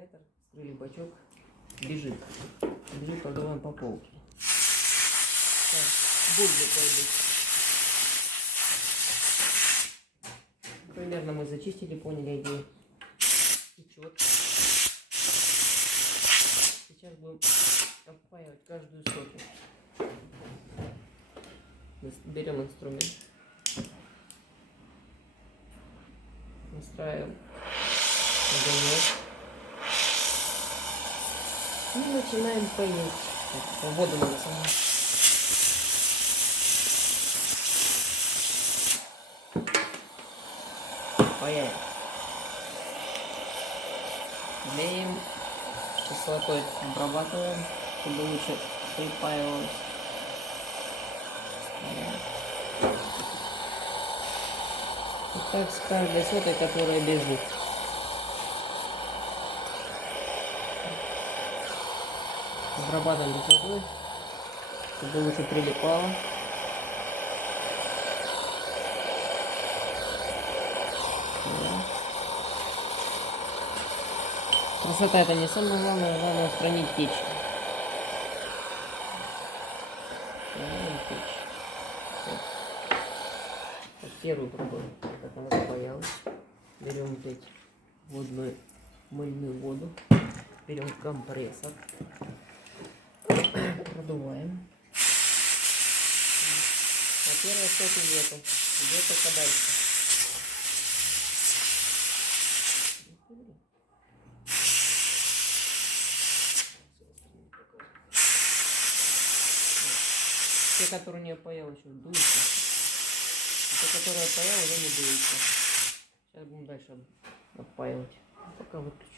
радиатор, скрыли бачок, бежит, продуваем по полке. Так, бульбы пойдут. Примерно мы зачистили, поняли идею. Течет. Сейчас будем обпаивать каждую сотню. Берем инструмент. Настраиваем огонек. И начинаем поить. Воду надо саму. Паяем. Леем. Кислотой обрабатываем, чтобы лучше припаивалось. И так с каждой сотой, которая бежит. Обрабатываем кислотой, чтобы лучше прилипало. Красота — это не самое главное, главное устранить течь. Первую пробуем, как она запаялась. Берем опять водную мыльную воду. Берем компрессор. Продуваем. А первая соты нету. Где-то подальше. Те, которые не опаял, еще дуются. Те, которые опаял, уже не дуются. Сейчас будем дальше опаивать. Пока выключу.